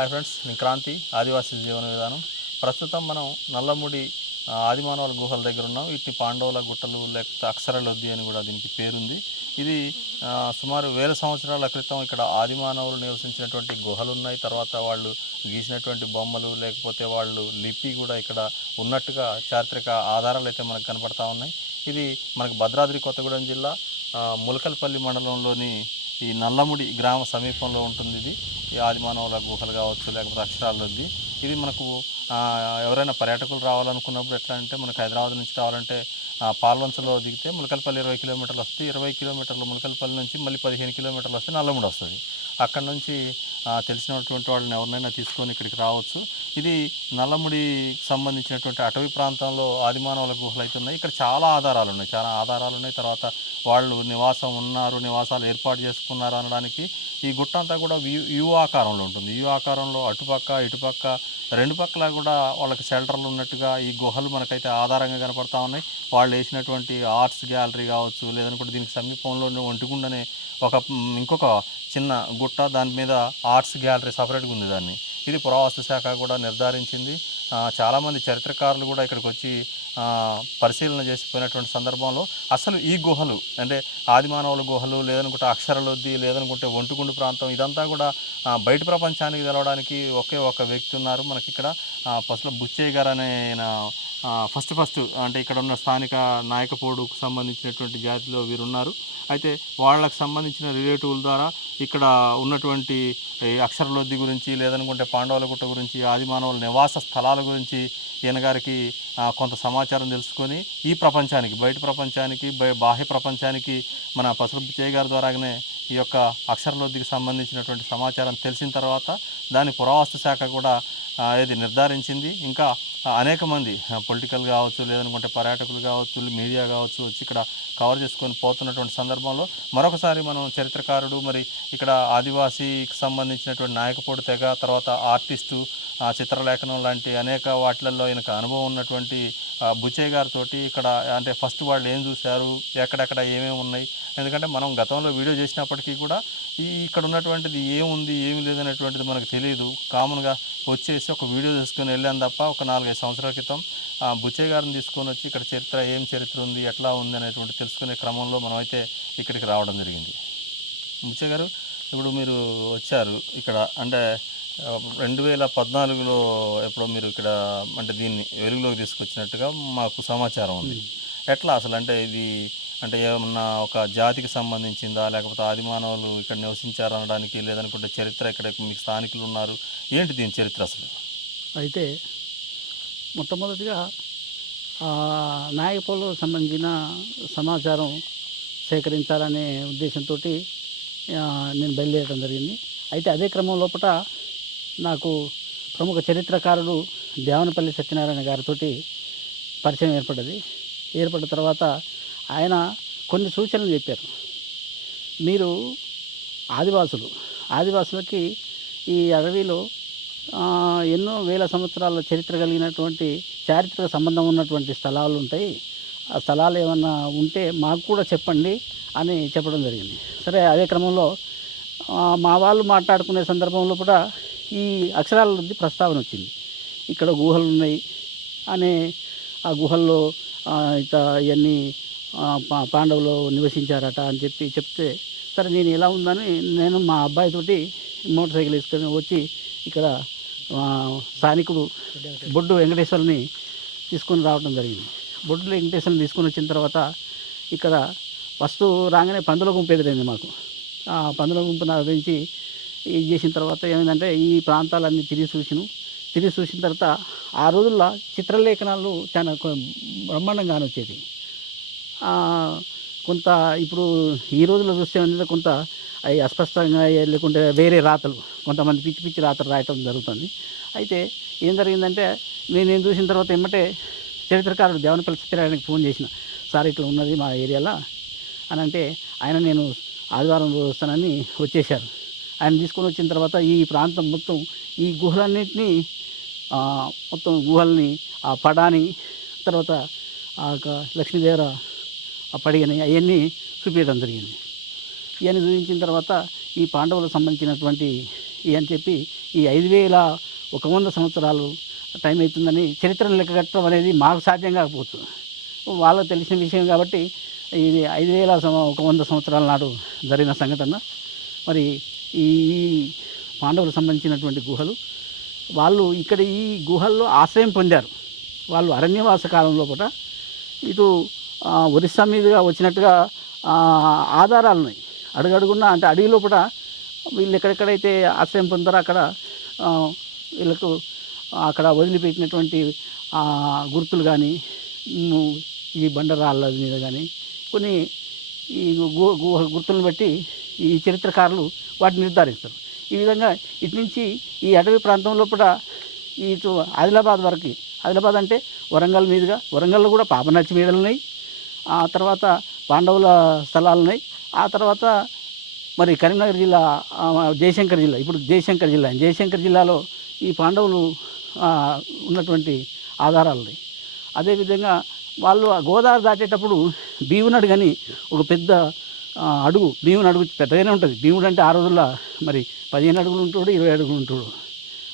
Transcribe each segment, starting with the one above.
Hi friends నేను క్రాంతి ఆదివాసీ జీవన విధానం. ప్రస్తుతం మనం నల్లముడి ఆదిమానవుల గుహల దగ్గర ఉన్నాం. వీటిని పాండవుల గుట్టలు లేకపోతే అక్షరలొద్ది అని కూడా దీనికి పేరుంది. ఇది సుమారు వేల సంవత్సరాల క్రితం ఇక్కడ ఆదిమానవులు నివసించినటువంటి గుహలు ఉన్నాయి. తర్వాత వాళ్ళు గీసినటువంటి బొమ్మలు లేకపోతే వాళ్ళు లిపి కూడా ఇక్కడ ఉన్నట్టుగా చారిత్రక ఆధారాలు అయితే మనకు కనపడతా ఉన్నాయి. ఇది మనకు భద్రాద్రి కొత్తగూడెం జిల్లా ములకల్పల్లి మండలంలోని ఈ నల్లముడి గ్రామ సమీపంలో ఉంటుంది ఇది. ఈ ఆదిమానవుల గుహలు కావచ్చు లేకపోతే అక్షరాలది. ఇది మనకు ఎవరైనా పర్యాటకులు రావాలనుకున్నప్పుడు ఎట్లా అంటే మనకు హైదరాబాద్ నుంచి రావాలంటే ఆ, పాల్వంచలో దిగితే ములకల్పల్లి ఇరవై కిలోమీటర్లు వస్తే ఇరవై కిలోమీటర్లు ములకల్పల్లి నుంచి మళ్ళీ పదిహేను కిలోమీటర్లు వస్తే నల్లముడి వస్తుంది. అక్కడ నుంచి తెలిసినటువంటి వాళ్ళని ఎవరినైనా తీసుకొని ఇక్కడికి రావచ్చు. ఇది నల్లముడికి సంబంధించినటువంటి అటవీ ప్రాంతంలో ఆదిమానవుల గుహలు అయితే ఉన్నాయి. ఇక్కడ చాలా ఆధారాలు ఉన్నాయి. చాలా ఆధారాలు ఉన్నాయి. తర్వాత వాళ్ళు నివాసం ఉన్నారు నివాసాలు ఏర్పాటు చేసుకున్నారు అనడానికి ఈ గుట్ట అంతా కూడా వ్యూ యూ ఆకారంలో ఉంటుంది. యూ ఆకారంలో అటుపక్క ఇటుపక్క రెండు పక్కల కూడా వాళ్ళకి షెల్టర్లు ఉన్నట్టుగా ఈ గుహలు మనకైతే ఆధారంగా కనపడతా ఉన్నాయి. వాళ్ళు వేసినటువంటి ఆర్ట్స్ గ్యాలరీ కావచ్చు లేదనుకుంటే దీనికి సమీపంలో ఒంటిగుండనే ఒక ఇంకొక చిన్న గుట్ట దాని మీద ఆర్ట్స్ గ్యాలరీ సపరేట్గా ఉంది దాన్ని. ఇది పురావస్తు శాఖ కూడా నిర్ధారించింది. చాలామంది చరిత్రకారులు కూడా ఇక్కడికి వచ్చి పరిశీలన చేసిపోయినటువంటి సందర్భంలో అసలు ఈ గుహలు అంటే ఆదిమానవుల గుహలు లేదనుకుంటే అక్షరలొద్ది లేదనుకుంటే ఒంటుగుండు ప్రాంతం ఇదంతా కూడా బయట ప్రపంచానికి తెలవడానికి ఒకే ఒక వ్యక్తి ఉన్నారు. మనకి ఇక్కడ పసుల బుచ్చయ్య గారు అనే ఫస్ట్ ఫస్ట్ అంటే ఇక్కడ ఉన్న స్థానిక నాయకపోడుకు సంబంధించినటువంటి జాతిలో వీరు ఉన్నారు అయితే వాళ్ళకు సంబంధించిన రిలేటివ్ల ద్వారా ఇక్కడ ఉన్నటువంటి అక్షరలోద్ది అక్షరలొద్ది గురించి లేదనుకుంటే పాండవుల గుట్ట గురించి ఆదిమానవుల నివాస స్థలాల గురించి ఈయన గారికి కొంత సమాచారం తెలుసుకొని ఈ ప్రపంచానికి బయట ప్రపంచానికి బాహ్య ప్రపంచానికి మన పసుపు చేయ గారి ద్వారానే ఈ యొక్క అక్షరలొద్దికి సంబంధించినటువంటి సమాచారం తెలిసిన తర్వాత దాని పురావస్తు శాఖ కూడా ఇది నిర్ధారించింది. ఇంకా అనేక మంది పొలిటికల్ కావచ్చు లేదనుకుంటే పర్యాటకులు కావచ్చు మీడియా కావచ్చు వచ్చి ఇక్కడ కవర్ చేసుకొని పోతున్నటువంటి సందర్భంలో మరొకసారి మనం చరిత్రకారుడు మరి ఇక్కడ ఆదివాసీకి సంబంధించినటువంటి నాయకపోటు తెగ తర్వాత ఆర్టిస్టు చిత్రలేఖనం లాంటి అనేక వాటిలలో ఈయనకు అనుభవం ఉన్నటువంటి బుచ్చయ్య గారితో ఇక్కడ అంటే ఫస్ట్ వాళ్ళు ఏం చూశారు ఎక్కడెక్కడ ఏమేమి ఉన్నాయి ఎందుకంటే మనం గతంలో వీడియో చేసినప్పటికీ కూడా ఈ ఇక్కడ ఉన్నటువంటిది ఏముంది ఏమి లేదనేటువంటిది మనకు తెలియదు. కామన్గా వచ్చేసి ఒక వీడియో తీసుకొని వెళ్ళాం తప్ప ఒక నాలుగైదు సంవత్సరాల క్రితం బుచ్చయ్య గారిని తీసుకొని వచ్చి ఇక్కడ చరిత్ర ఏం చరిత్ర ఉంది ఎట్లా ఉంది అనేటువంటి తెలుసుకునే క్రమంలో మనం అయితే ఇక్కడికి రావడం జరిగింది. బుచ్చయ్య గారు ఇప్పుడు మీరు వచ్చారు ఇక్కడ అంటే రెండు వేల పద్నాలుగులో ఎప్పుడో మీరు ఇక్కడ అంటే దీన్ని వెలుగులోకి తీసుకొచ్చినట్టుగా మాకు సమాచారం ఉంది. ఎట్లా అసలు అంటే ఇది అంటే ఏమన్నా ఒక జాతికి సంబంధించిందా? లేకపోతే ఆదిమానవులు ఇక్కడ నివసించారు అనడానికి లేదనుకుంటే చరిత్ర ఇక్కడ మీకు స్థానికులు ఉన్నారు. ఏంటి దీని చరిత్ర అసలు? అయితే మొట్టమొదటిగా నాయకులకు సంబంధించిన సమాచారం సేకరించాలనే ఉద్దేశంతో నేను బయలుదేరడం జరిగింది. అయితే అదే క్రమం లోపల నాకు ప్రముఖ చరిత్రకారుడు దేవనపల్లి సత్యనారాయణ గారితో పరిచయం ఏర్పడ్డది. ఏర్పడిన తర్వాత ఆయన కొన్ని సూచనలు చెప్పారు. మీరు ఆదివాసులు. ఆదివాసులకి ఈ అడవిలో ఎన్నో వేల సంవత్సరాల చరిత్ర కలిగినటువంటి చారిత్రక సంబంధం ఉన్నటువంటి స్థలాలు ఉంటాయి. ఆ స్థలాలు ఏమన్నా ఉంటే మాకు కూడా చెప్పండి అని చెప్పడం జరిగింది. సరే అదే క్రమంలో మా వాళ్ళు మాట్లాడుకునే సందర్భంలో కూడా ఈ అక్షరాల నుండి ప్రస్తావన వచ్చింది. ఇక్కడ గుహలు ఉన్నాయి అనే ఆ గుహల్లో ఇత ఇవన్నీ పా- పాండవులు నివసించారట అని చెప్పి చెప్తే సరే నేను ఎలా ఉందని నేను మా అబ్బాయితోటి మోటార్ సైకిల్ వేసుకొని వచ్చి ఇక్కడ స్థానికుడు బొడ్డు వెంకటేశ్వరుని తీసుకొని రావడం జరిగింది. బొడ్డు వెంకటేశ్వరుని తీసుకొని వచ్చిన తర్వాత ఇక్కడ ఫస్ట్ రాగానే పందుల గుంపు ఎదురైంది మాకు. ఆ పందుల గుంపు నా ఇది చేసిన తర్వాత ఏమైందంటే ఈ ప్రాంతాలన్నీ తిరిగి చూసిను. తిరిగి చూసిన తర్వాత ఆ రోజుల్లో చిత్రలేఖనాలు చాలా కొ- వచ్చేది. కొంత ఇప్పుడు ఈ రోజుల్లో చూస్తే ఏంటంటే కొంత అవి అస్పష్టంగా లేకుంటే వేరే రాతలు కొంతమంది పిచ్చి పిచ్చి రాతలు రాయటం జరుగుతుంది. అయితే ఏం జరిగిందంటే నేను నేను చూసిన తర్వాత ఏమంటే చరిత్రకారుడు దేవనపల్లి సత్యనారాయణకి ఫోన్ చేసిన సార్ ఇట్లా ఉన్నది మా ఏరియాలో అని అంటే ఆయన నేను ఆదివారం వస్తానని వచ్చేశారు. ఆయన తీసుకొని వచ్చిన తర్వాత ఈ ప్రాంతం మొత్తం ఈ గుహలన్నింటినీ మొత్తం గుహల్ని ఆ పడాని తర్వాత ఆ యొక్క లక్ష్మీదేవర ఆ పడిగని అవన్నీ చూపించడం జరిగింది. ఇవన్నీ చూపించిన తర్వాత ఈ పాండవులకు సంబంధించినటువంటి అని చెప్పి ఈ ఐదు వేల ఒక వంద సంవత్సరాలు టైం అవుతుందని చరిత్రను లెక్క కట్టడం అనేది మాకు సాధ్యం కాకపోతుంది వాళ్ళకు తెలిసిన విషయం కాబట్టి ఇది ఐదు వేల ఒక వంద సంవత్సరాల నాడు జరిగిన సంఘటన. మరి ఈ పాండవులకు సంబంధించినటువంటి గుహలు. వాళ్ళు ఇక్కడ ఈ గుహల్లో ఆశ్రయం పొందారు. వాళ్ళు అరణ్యవాస కాలం లోపల ఇటు ఒరిస్సా మీదుగా వచ్చినట్టుగా ఆధారాలు ఉన్నాయి. అడుగడుగున్న అంటే అడవి లోపల వీళ్ళు ఎక్కడెక్కడైతే ఆశ్రయం పొందారో అక్కడ వీళ్ళకు అక్కడ వదిలిపెట్టినటువంటి గుర్తులు కానీ ఈ బండరాళ్ళ మీద కానీ కొన్ని ఈ గు- గుర్తులను బట్టి ఈ చరిత్రకారులు వాటిని నిర్ధారిస్తారు. ఈ విధంగా ఇటు నుంచి ఈ అటవీ ప్రాంతం లోపల ఇటు ఆదిలాబాద్ వరకు ఆదిలాబాద్ అంటే వరంగల్ మీదుగా వరంగల్లో కూడా పాపనచ్చి మేడలు ఉన్నాయి. ఆ తర్వాత పాండవుల స్థలాలు ఉన్నాయి. ఆ తర్వాత మరి కరీంనగర్ జిల్లా జయశంకర్ జిల్లా ఇప్పుడు జయశంకర్ జిల్లా జయశంకర్ జిల్లాలో ఈ పాండవులు ఉన్నటువంటి ఆధారాలు ఉన్నాయి. అదేవిధంగా వాళ్ళు ఆ గోదావరి దాటేటప్పుడు బీవునాడు కానీ ఒక పెద్ద అడుగు. భీముని అడుగు పెద్దగానే ఉంటుంది. భీముడు అంటే ఆ రోజుల్లో మరి పదిహేను అడుగులు ఉంటాడు ఇరవై అడుగులు ఉంటాడు.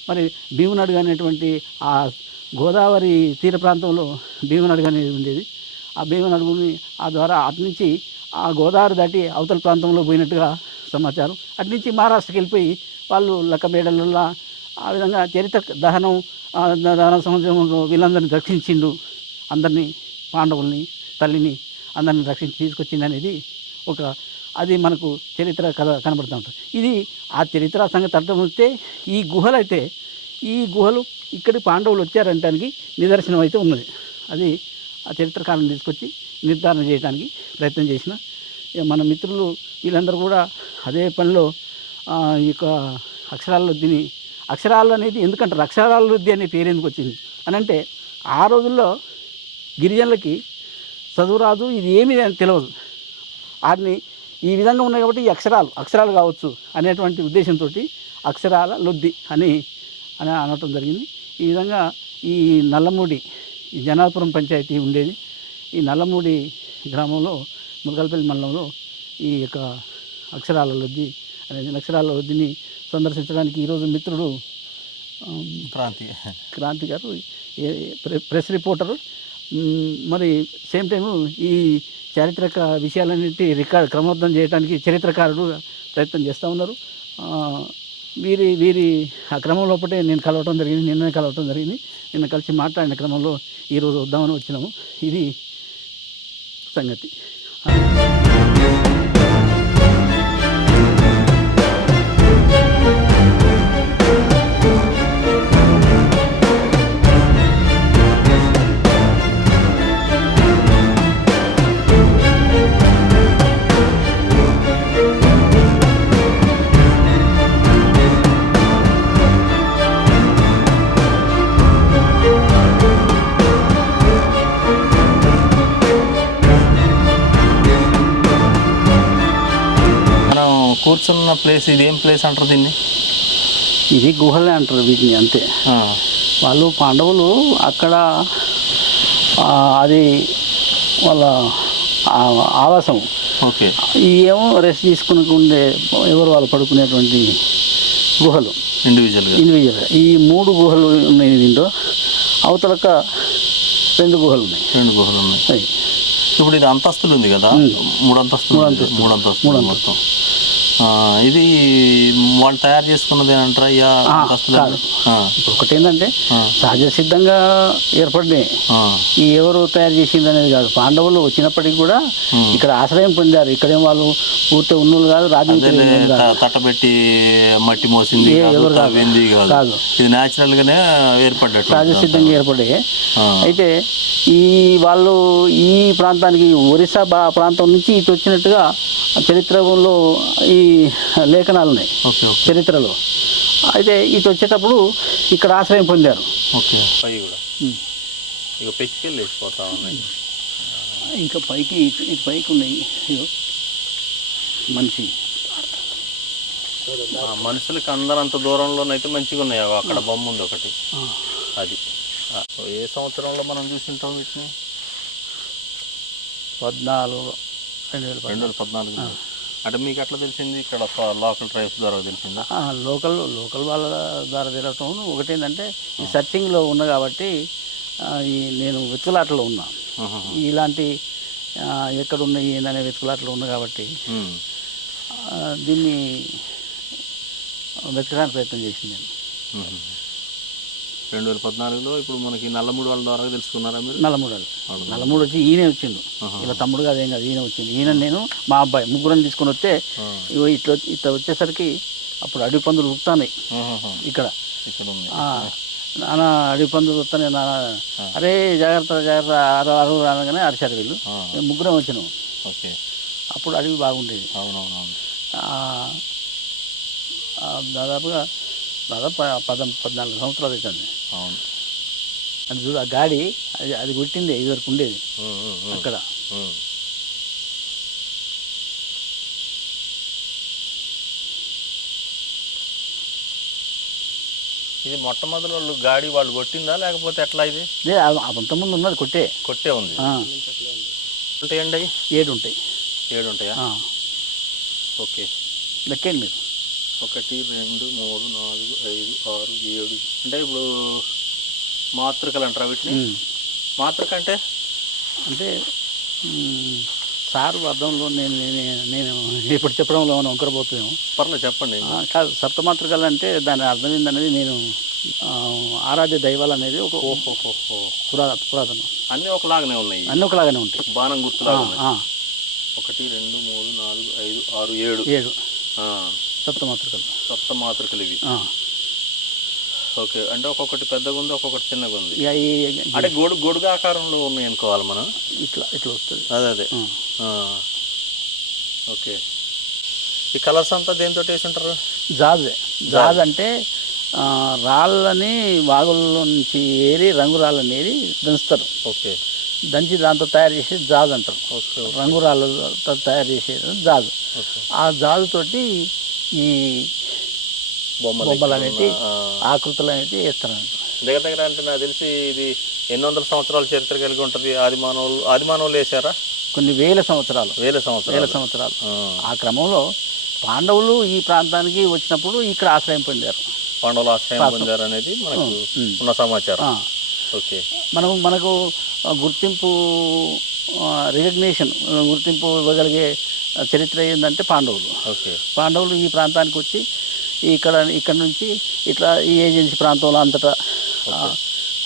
మరి భీముని అడుగు అనేటువంటి ఆ గోదావరి తీర ప్రాంతంలో భీముని అడుగు అనేది ఉండేది. ఆ భీముని అడుగుని ఆ ద్వారా అటు నుంచి ఆ గోదావరి దాటి అవతల ప్రాంతంలో పోయినట్టుగా సమాచారం. అటు నుంచి మహారాష్ట్రకి వెళ్ళిపోయి వాళ్ళు లక్కబేడలలో ఆ విధంగా చరిత్ర దహనం దహన సంవత్సరంలో వీళ్ళందరినీ రక్షించిండు. అందరినీ పాండవుల్ని తల్లిని అందరిని రక్షించి తీసుకొచ్చింది అనేది ఒక అది మనకు చరిత్ర కథ కనబడుతూ ఉంటుంది. ఇది ఆ చరిత్ర సంగతి అర్థం వస్తే ఈ గుహలు అయితే ఈ గుహలు ఇక్కడి పాండవులు వచ్చారంటానికి నిదర్శనం అయితే ఉన్నది. అది ఆ చరిత్రకాలను తీసుకొచ్చి నిర్ధారణ చేయడానికి ప్రయత్నం చేసిన మన మిత్రులు వీళ్ళందరూ కూడా అదే పనిలో ఈ యొక్క అక్షరాల వృద్ధిని అక్షరాలు అనేది ఎందుకంటారు? అక్షరాల వృద్ధి అనే పేరు ఎందుకు వచ్చింది? అని అంటే ఆ రోజుల్లో గిరిజనులకి చదువు రాదు ఇది ఏమీ తెలియదు. వాటిని ఈ విధంగా ఉన్నాయి కాబట్టి ఈ అక్షరాలు అక్షరాలు కావచ్చు అనేటువంటి ఉద్దేశంతో అక్షరాల లొద్ది అని అని అనటం జరిగింది. ఈ విధంగా ఈ నల్లమూడి ఈ జనాపురం పంచాయతీ ఉండేది. ఈ నల్లమూడి గ్రామంలో మురగల్పల్లి మండలంలో ఈ యొక్క అక్షరాల లొద్ది అనేది అక్షరాల లొద్దిని సందర్శించడానికి ఈరోజు మిత్రుడు క్రాంతి. క్రాంతి గారు ప్రెస్ రిపోర్టరు మరి సేమ్ టైము ఈ చారిత్రక విషయాలన్నిటి రికార్డ్ క్రమబద్ధం చేయడానికి చరిత్రకారుడు ప్రయత్నం చేస్తూ ఉన్నారు. వీరి వీరి ఆ క్రమం లోపటే నేను కలవటం జరిగింది నిన్న కలవటం జరిగింది. నిన్న కలిసి మాట్లాడిన క్రమంలో ఈరోజు వద్దామని వచ్చినాము. ఇది సంగతి. కూర్చున్న ప్లేస్ ఇది? ఏం ప్లేస్ అంటారు దీన్ని? ఇది గుహలే అంటారు వీటిని అంతే. వాళ్ళు పాండవులు అక్కడ అది వాళ్ళ ఆవాసం. ఓకే. ఏమో రెస్ట్ తీసుకుని ఉండే ఎవరు వాళ్ళు పడుకునేటువంటి గుహలు? ఇండివిజువల్గా ఇండివిజువల్ ఈ మూడు గుహలు ఉన్నాయి దీంట్లో. అవతలక రెండు గుహలు ఉన్నాయి. రెండు గుహలు ఉన్నాయి. ఇప్పుడు ఇది అంతస్తులు ఉంది కదా? మూడు అంతస్తులు మూడు. అంతస్తులు. మూడు అంతస్తులు మొత్తం. ఇది వాళ్ళు తయారు చేసుకున్నది అంటారా ఇప్పుడు ఒకటి ఏంటంటే సహజ సిద్ధంగా ఏర్పడినాయి ఈ ఎవరు తయారు చేసింది అనేది కాదు. పాండవులు వచ్చినప్పటికీ కూడా. ఇక్కడ ఆశ్రయం పొందారు. ఇక్కడేం వాళ్ళు పూర్తి ఉన్నోళ్ళు కాదు రాజు తట్టబెట్టి మట్టి మోసింది ఎవరు కాదు. ఇది న్యాచురల్ గానే ఏర్పడ్డట్టు సహజసిద్ధంగా ఏర్పడ్డాయి. ఆ, అయితే ఈ వాళ్ళు ఈ ప్రాంతానికి ఒరిస్సా ప్రాంతం నుంచి ఇటు వచ్చినట్టుగా చరిత్రలో ఈ లేఖనాలు ఉన్నాయి ఓకే ఓకే. చరిత్రలో. అయితే ఇటు వచ్చేటప్పుడు ఇక్కడ ఆశ్రయం పొందారు. ఇక ఉన్నాయి. ఇంకా పైకి ఇటు పైకి ఉన్నాయి. ఇగో మనిషి. మనుషులకి అందరంత దూరంలోనైతే మంచిగా ఉన్నాయి. అగో అక్కడ బొమ్మ ఉంది ఒకటి. అది. ఆ, ఏ సంవత్సరంలో మనం చూసింటాం వీటిని? పద్నాలుగు రెండు వేల పద్నాలుగు. అంటే మీకు ఎట్లా తెలిసింది? ఇక్కడ లోకల్ ట్రైబ్స్ ద్వారా తెలిసిందా? లోకల్ లోకల్ వాళ్ళ ద్వారా తిరగటం ఒకటి ఏంటంటే ఈ సర్చింగ్లో ఉన్నా కాబట్టి ఈ నేను వెతుకులాటలో ఉన్నా. ఇలాంటి ఎక్కడున్నాయి ఏందనే వెతుకులాటలో ఉన్నా కాబట్టి దీన్ని వెతకడానికి ప్రయత్నం చేసింది నేను. రెండు వేల పద్నాలుగులో ఇప్పుడు మనకి నల్లమూడి వాళ్ళ ద్వారా తెలుసుకున్నారా మీరు? నల్లమూడలు నల్లమూడు. వచ్చి ఈయనే వచ్చిండు. ఇలా తమ్ముడు కాదు ఏం కాదు ఈయన వచ్చింది ఈయన నేను మా అబ్బాయి ముగ్గురం తీసుకొని వస్తే. ఇగో ఇట్లా ఇట్లా వచ్చేసరికి అప్పుడు అడవి పందులు ఉరుకుతాయి ఆహాహా. ఇక్కడ. నాన్న అడవి పందులు వస్తానే నాన్న అరే జాగ్రత్త జాగ్రత్త అరు అరువు అనగానే అరిచారు వీళ్ళు. ముగ్గురం వచ్చినాం. ఓకే. అప్పుడు అడవి బాగుండేది. దాదాపుగా దాదాపు పద పద్నాలుగు సంవత్సరాలు అవుతుంది. అవును. అది చూడు ఆ గాడి అది అది కొట్టింది ఇదివరకు ఉండేది. ఉమ్, ఉమ్, ఉమ్. అక్కడ. ఇది మొట్టమొదటి వాళ్ళు గాడి వాళ్ళు కొట్టిందా లేకపోతే ఎట్లా ఇది? ఇదే అంతకుముందు ఉన్నది కొట్టే. కొట్టే ఉంది. ఉంటాయండి ఏడు ఉంటాయి. ఏడు ఉంటాయా? ఓకే. లెక్కండి మీరు. ఒకటి రెండు మూడు నాలుగు ఐదు ఆరు ఏడు. అంటే ఇప్పుడు మాతృకలు అంటారా వీటిని. మాతృక అంటే? అంటే సారు అర్థంలో నేను నేను ఇప్పుడు చెప్పడంలో ఏమైనా వంకరపోతున్నాము పర్లేదు చెప్పండి. కాదు సప్తమాతృకలు అంటే దాని అర్థం ఏందనేది నేను ఆరాధ్య దైవాలు అనేది ఒక ఓహోహోహో పురా పురాతనం. అన్నీ ఒకలాగానే ఉన్నాయి. అన్నీ ఒకలాగానే ఉంటాయి. బాణం ఆ, ఒకటి రెండు మూడు నాలుగు ఐదు ఆరు ఏడు. ఏడు. ఆ, సప్తమాతృకలు సప్త మాతృకలు ఇవి. ఆ, ఓకే అంటే ఒక్కొక్కటి పెద్దగా ఉంది ఒక్కొక్కటి చిన్నగా ఉంది. అంటే గొడు గొడుగు ఆకారంలో ఉన్నాయి అనుకోవాలి మనం. ఇట్లా ఇట్లా వస్తుంది. అదే అదే. ఓకే. ఈ కలర్స్ అంతా దేంతో వేసి ఉంటారు? జాజ్. జాజ్. అంటే రాళ్ళని వాగుల్లో నుంచి ఏరి రంగు రాళ్ళని ఏరి దంచుతారు. ఓకే. దంచి దాంతో తయారు చేసి జాజ్ అంటారు. Okay okay. రంగు రాళ్ళతో తయారు చేసేది జాజ్. ఆ జాజు తోటి ఈ బొమ్మలు ఆ. ఆకృతులు అనేవి వేస్తారంట దగ్గర దగ్గర అంటే నాకు తెలిసి ఇది ఎన్ని వందల సంవత్సరాల చరిత్ర కలిగి ఉంటుంది ఆది మానవులు ఆది మానవులు వేసారా కొన్ని వేల సంవత్సరాలు. వేల వేల సంవత్సరాలు. సంవత్సరాలు ఆ. క్రమంలో పాండవులు ఈ ప్రాంతానికి వచ్చినప్పుడు ఇక్కడ ఆశ్రయం పొందారు. పాండవులు ఆశ్రయం పొందారు అనేది మనకు. ఉన్న సమాచారం. ఓకే. మనం మనకు గుర్తింపు రికగ్నేషన్ గుర్తింపు ఇవ్వగలిగే చరిత్ర ఏంటంటే పాండవులు. ఓకే. పాండవులు ఈ ప్రాంతానికి వచ్చి ఇక్కడ ఇక్కడ నుంచి ఇట్లా ఈ ఏజెన్సీ ప్రాంతంలో అంతటా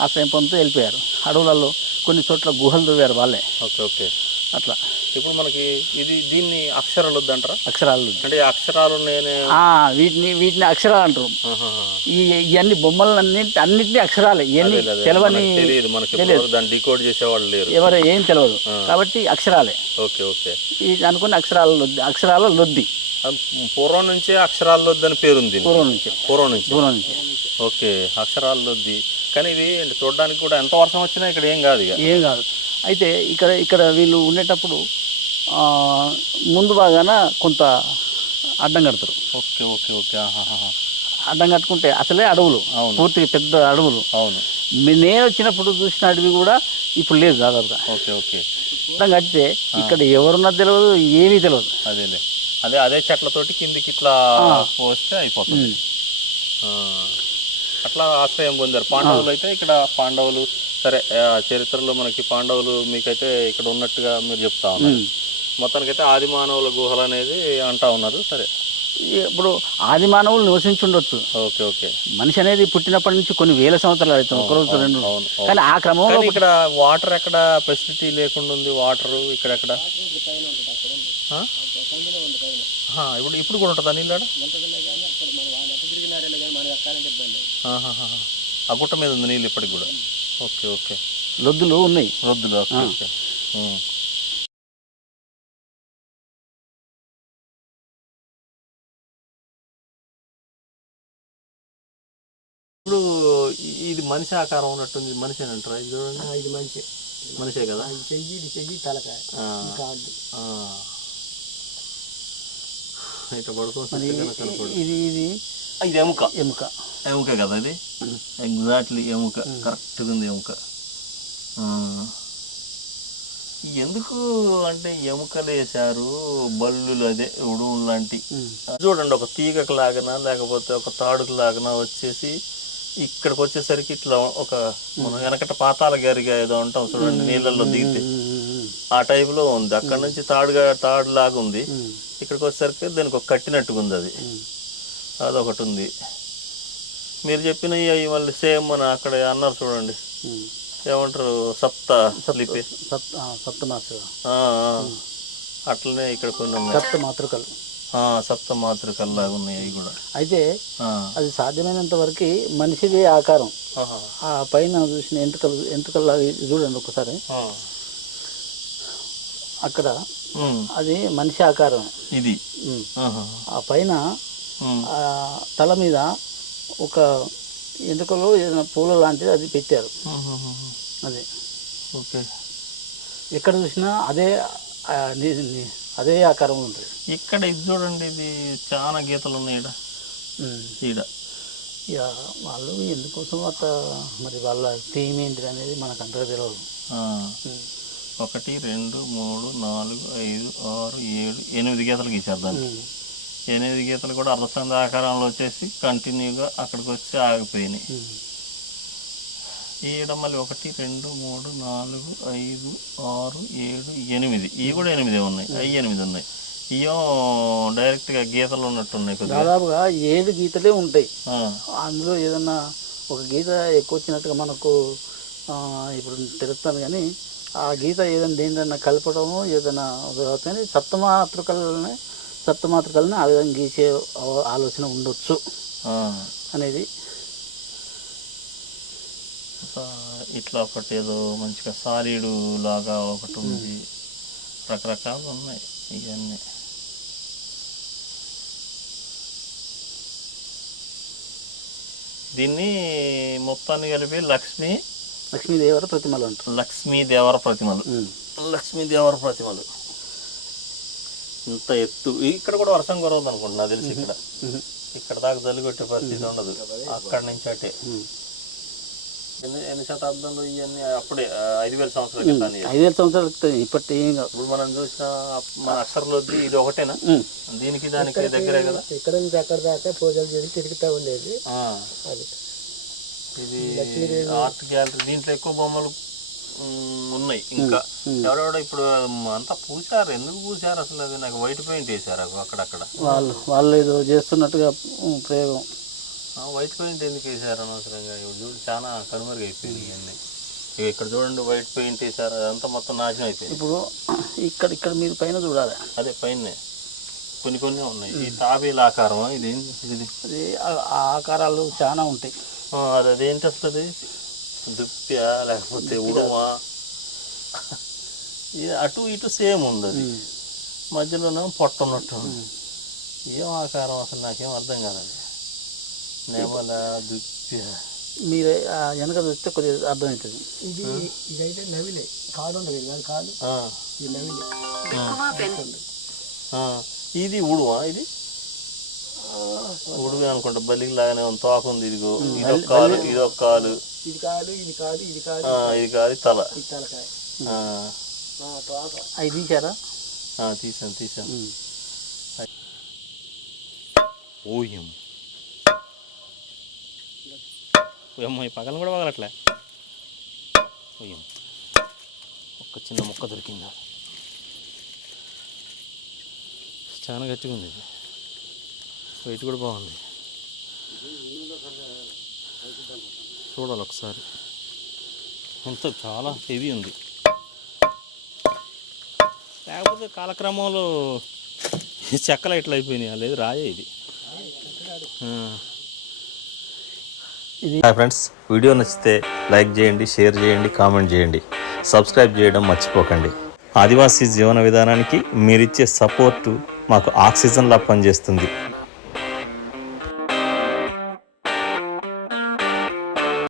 ఆశ్రయం పొందుతూ వెళ్ళిపోయారు. అడవులలో కొన్ని చోట్ల గుహలు తవ్వారు వాళ్ళే. Okay okay. అట్లా. ఇప్పుడు మనకి ఇది దీన్ని అక్షరాలు వద్దంటారా అక్షరాలు అంటే అక్షరాలు నేనే ఆ, వీటిని వీటిని అక్షరాలు అంటారు. ఇవన్నీ బొమ్మలన్నీ అన్నింటినీ అక్షరాలే. ఇవన్నీ. తెలవని దాన్ని డికోడ్ చేసేవాళ్ళు లేరు. ఎవరు ఏం తెలియదు కాబట్టి అక్షరాలే. Okay okay. ఈ అనుకుని అక్షరాల లొద్ది అక్షరాల లొద్ది పూర్వం నుంచే అక్షరాలు వద్దని పేరుంది దీనికి. పూర్వం నుంచి. పూర్వం నుంచి. దూరం నుంచి. ఓకే అక్షరాలు వద్ది కానీ ఇవి చూడడానికి కూడా ఎంత వర్షం వచ్చినా ఇక్కడ ఏం కాదు ఇక. ఏం కాదు. అయితే ఇక్కడ ఇక్కడ వీళ్ళు ఉండేటప్పుడు ముందు బాగాన కొంత అడ్డం కడతారు. Okay okay okay. అడ్డం కట్టుకుంటే అసలే అడవులు. పూర్తిగా పెద్ద అడవులు. అవును. నేను వచ్చినప్పుడు చూసిన అడవి కూడా ఇప్పుడు లేదు దాదాపుగా. Okay okay. అడ్డం కడితే ఇక్కడ ఎవరున్నా తెలియదు ఏమీ తెలియదు అదేలే. అదే అదే చెట్లతోటి కిందికి ఇట్లా పోస్తే అయిపోతుంది. అట్లా ఆశ్రయం పొందారు. పాండవులు అయితే ఇక్కడ పాండవులు సరే చరిత్రలో మనకి పాండవులు మీకైతే ఇక్కడ ఉన్నట్టుగా మీరు చెప్తా ఉన్నారు. మొత్తానికైతే ఆది మానవుల గుహలు అనేది అంటా ఉన్నారు. సరే. ఇప్పుడు ఆది మానవులు నివసించి ఉండొచ్చు. Okay okay. మనిషి అనేది పుట్టినప్పటి నుంచి కొన్ని వేల సంవత్సరాలు అవుతుంది ఒక రోజు రెండు. కానీ ఆ క్రమంలో ఇక్కడ వాటర్ ఎక్కడ ఫెసిలిటీ లేకుండా ఉంది? వాటర్ ఇక్కడ ఎక్కడ? ఇప్పుడు ఇప్పుడు కూడా ఉంటుందా నీళ్ళు. ఆ గుట్ట మీద ఉంది నీళ్ళు ఇప్పటికి కూడా. Okay okay. లొద్దులు ఉన్నాయి. రొద్దులు ఓకే మనిషి ఆకారం ఉన్నట్టుంది మనిషి అంటారా? ఇది చూడండి. ఇది మంచి మనిషే కదా? చెయ్యి ఇది చెయ్యి తలకాయ. ఆ, ఆ. ఇట్లా పడుకోవచ్చు ఇది ఇది ఇది ఎముక. ఎముక. ఎముక కదా ఇది? ఎగ్జాక్ట్లీ ఎముక. కరెక్ట్గా ఉంది ఎముక. ఆ. ఎందుకు అంటే ఎముకలు వేశారు బల్లులు అదే ఉడుములు లాంటి. చూడండి ఒక తీగకు లాగనా లేకపోతే ఒక తాడుకు లాగనా వచ్చేసి ఇక్కడికి వచ్చేసరికి ఇట్లా ఒక మనం వెనకట పాతాల గరిగా ఏదో ఉంటాం చూడండి నీళ్ళల్లో దిగితే. ఆ టైపులో ఉంది. అక్కడ నుంచి తాడుగా తాడు లాగా ఉంది. ఇక్కడికి వచ్చేసరికి దానికి ఒక కట్టినట్టుగా ఉంది అది. అదొకటి ఉంది. మీరు చెప్పినవి అవి మళ్ళీ సేమ్ మన అక్కడ అన్నారు చూడండి. ఏమంటారు? సప్త లిపి. సప్త. అట్లనే ఇక్కడ కొన్ని సప్త మాతృకలు. సప్త ఉన్నాయి అవి కూడా అయితే. అది సాధ్యమైనంత వరకు మనిషిదే ఆకారం. ఆ పైన చూసిన ఎంటుకలు ఎంటుకల్లాగా ఇది చూడండి ఒకసారి. అక్కడ. అది మనిషి ఆకారం ఇది. ఆ పైన తల మీద ఒక ఎంటుకలో ఏదైనా పూల లాంటిది అది పెట్టారు. అది ఓకే ఎక్కడ చూసినా అదే అదే ఆకారం ఉంటుంది ఇక్కడ ఇది చూడండి ఇది చాలా గీతలు ఉన్నాయి ఉమ్. ఈడ. ఇక వాళ్ళు ఎందుకోసం అట్ట మరి వాళ్ళ థీమ్ ఏంటిది అనేది మనకు అంతగా తెలియదు. ఒకటి రెండు మూడు నాలుగు ఐదు ఆరు ఏడు ఎనిమిది గీతలు గీశారు దాన్ని. ఎనిమిది గీతలు కూడా అర్ధచంద ఆకారంలో వచ్చేసి కంటిన్యూగా అక్కడికి వచ్చి ఆగిపోయినాయి. మళ్ళీ ఒకటి రెండు మూడు నాలుగు ఐదు ఆరు ఏడు ఎనిమిది. ఇవి కూడా ఎనిమిదే ఉన్నాయి. అవి ఎనిమిది ఉన్నాయి. ఇయో డైరెక్ట్గా గీతలు ఉన్నట్టు ఉన్నాయి కొద్దిగా. దాదాపుగా ఏడు గీతలే ఉంటాయి. అందులో ఏదన్నా ఒక గీత ఎక్కువ వచ్చినట్టుగా మనకు ఇప్పుడు తెలుస్తుంది కానీ ఆ గీత ఏదైనా దేనిదన్నా కలపడము ఏదైనా కానీ సప్తమాతృకలనే సప్తమాతృకలని ఆ విధంగా గీసే ఆలోచన ఉండొచ్చు. అనేది ఇట్లా ఒకటి ఏదో మంచిగా సారీడు లాగా ఒకటి ఉంది. రకరకాలు ఉన్నాయి ఇవన్నీ దీన్ని మొత్తాన్ని కలిపి లక్ష్మీ లక్ష్మీదేవర ప్రతిమలు అంటారు. లక్ష్మీ దేవర ప్రతిమలు. ఉమ్. లక్ష్మీ దేవర ప్రతిమలు. ఇంత ఎత్తు. ఇక్కడ కూడా వర్షం కురవదు అనుకుంటున్నా తెలిసి ఇక్కడ. ఇక్కడ దాకా జల్లి కొట్టే పరిస్థితి ఉండదు. అక్కడి నుంచి అటే. ఎన్ని శతాబ్దంలో ఇవన్నీ అప్పుడే ఐదు వేల సంవత్సరాల క్రితం ఐదేళ్ళ సంవత్సరాలు క్రితం ఇప్పటి ఏం కాదు. ఇప్పుడు మనం చూసిన మన అక్షరంలోది ఇది ఒకటేనా. దీనికి దానికి దగ్గరే కదా? ఇక్కడ నుంచి అక్కడ దాకా పూజలు చేసి తిరుగుతూ ఉండేది. అది. ఇది ఆర్ట్ గ్యాలరీ దీంట్లో ఎక్కువ బొమ్మలు ఉన్నాయి ఇంకా. ఎవరెవడో ఇప్పుడు అంతా పూసారు ఎందుకు పూసారు అసలు అది నాకు వైట్ పెయింట్ వేసారు అక్కడక్కడ. వాళ్ళు వాళ్ళు ఏదో చేస్తున్నట్టుగా ప్రయోగం. వైట్ పెయింట్ ఎందుకు వేసారు అనవసరంగా? ఇప్పుడు చూడు చాలా కనుమరుగైపోయింది ఇవన్నీ. ఇక ఇక్కడ చూడండి వైట్ పెయింట్ వేసారు అదంతా మొత్తం నాశనం అయిపోయింది. ఇప్పుడు ఇక్కడ ఇక్కడ మీరు పైన చూడాలి. అదే పైన. కొన్ని కొన్ని ఉన్నాయి. ఈ తాబేలు ఆకారం ఇది? ఇది? అది ఆకారాలు చాలా ఉంటాయి. అది అదేంటి అది దుప్ప్యా లేకపోతే ఉడమా అటు ఇటు సేమ్ ఉంది అది ఉమ్. మధ్యలోనేమో పొట్ట ఉన్నట్టు ఉంది ఏం ఆకారం అసలు? నాకేం అర్థం కాదండి మీరు ఆ వెనక చూస్తే కొద్దిగా అర్థమవుతుంది ఇది ఇదైతే నవిలే. కాడు ఉండదు కాదు ఆ, ఇది నవిలే. ఆ, ఇది ఉడువా ఇది? ఉడుగు అనుకుంటా బలికి లాగానే ఉంది తోక ఉంది ఇదిగో ఇది ఒక కాలు ఇది ఒక కాలు. ఇది కాదు ఇది కాదు ఇది కాదు. ఆ, ఇది కాదు తల. తలకాయ. అవి తీసారా ఆ, తీసాను తీసాను. ఓయం ఓయమ్మ ఈ పగలను కూడా పగలట్లే ఒక్క చిన్న ముక్క దొరికిందా? చాలా గట్టిగా ఉంది ఇది. వెయిట్ కూడా బాగుంది. చూడాలి ఒకసారి. ఎంత చాలా హెవీ ఉంది. లేకపోతే కాలక్రమంలో చెక్కలు ఇట్లా అయిపోయినాయి? లేదు రాయే ఇది. ఇది. హాయ్ ఫ్రెండ్స్ వీడియో నచ్చితే లైక్ చేయండి షేర్ చేయండి కామెంట్ చేయండి. సబ్స్క్రైబ్ చేయడం మర్చిపోకండి. ఆదివాసీ జీవన విధానానికి మీరిచ్చే సపోర్టు మాకు ఆక్సిజన్లా పనిచేస్తుంది.